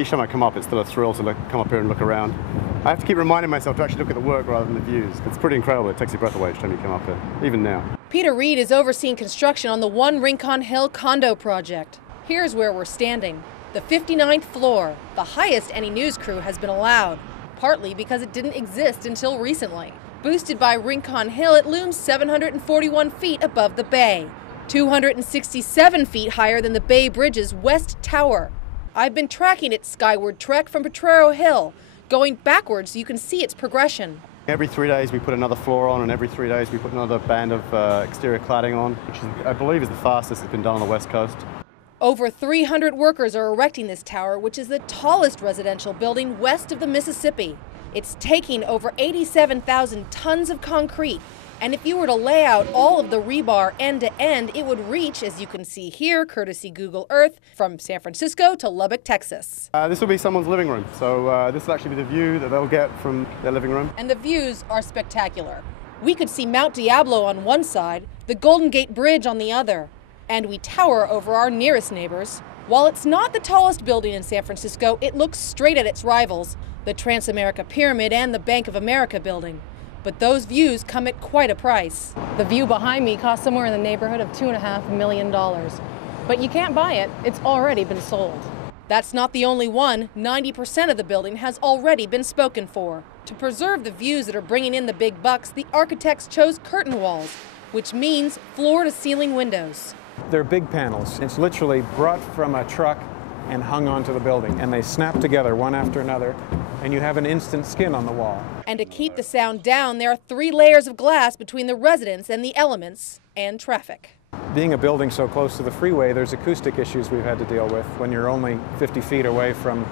each time I come up, it's still a thrill to come up here and look around. I have to keep reminding myself to actually look at the work rather than the views. It's pretty incredible. It takes your breath away each time you come up here, even now. Peter Reed is overseeing construction on the One Rincon Hill condo project. Here's where we're standing. The 59th floor, the highest any news crew has been allowed, partly because it didn't exist until recently. Boosted by Rincon Hill, it looms 741 feet above the bay, 267 feet higher than the Bay Bridge's West Tower. I've been tracking its skyward trek from Potrero Hill, going backwards so you can see its progression. Every 3 days we put another floor on, and every 3 days we put another band of exterior cladding on, which I believe is the fastest it's been done on the West Coast. Over 300 workers are erecting this tower, which is the tallest residential building west of the Mississippi. It's taking over 87,000 tons of concrete, and if you were to lay out all of the rebar end to end, it would reach, as you can see here, courtesy Google Earth, from San Francisco to Lubbock, Texas. This will be someone's living room, so this will actually be the view that they'll get from their living room. And the views are spectacular. We could see Mount Diablo on one side, the Golden Gate Bridge on the other. And we tower over our nearest neighbors. While it's not the tallest building in San Francisco, it looks straight at its rivals, the Transamerica Pyramid and the Bank of America building. But those views come at quite a price. The view behind me costs somewhere in the neighborhood of $2.5 million. But you can't buy it, it's already been sold. That's not the only one. 90% of the building has already been spoken for. To preserve the views that are bringing in the big bucks, the architects chose curtain walls, which means floor-to-ceiling windows. They're big panels. It's literally brought from a truck and hung onto the building, and they snap together one after another, and you have an instant skin on the wall. And to keep the sound down, there are 3 layers of glass between the residents and the elements and traffic. Being a building so close to the freeway, there's acoustic issues we've had to deal with when you're only 50 feet away from,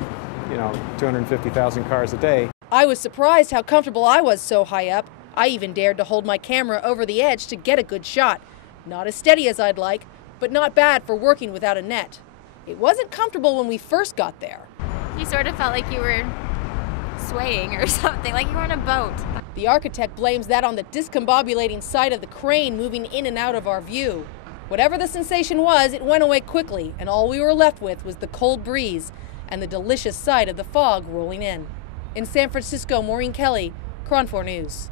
250,000 cars a day. I was surprised how comfortable I was so high up. I even dared to hold my camera over the edge to get a good shot. Not as steady as I'd like, but not bad for working without a net. It wasn't comfortable when we first got there. You sort of felt like you were swaying or something, like you were on a boat. The architect blames that on the discombobulating sight of the crane moving in and out of our view. Whatever the sensation was, it went away quickly, and all we were left with was the cold breeze and the delicious sight of the fog rolling in. In San Francisco, Maureen Kelly, KRON4 News.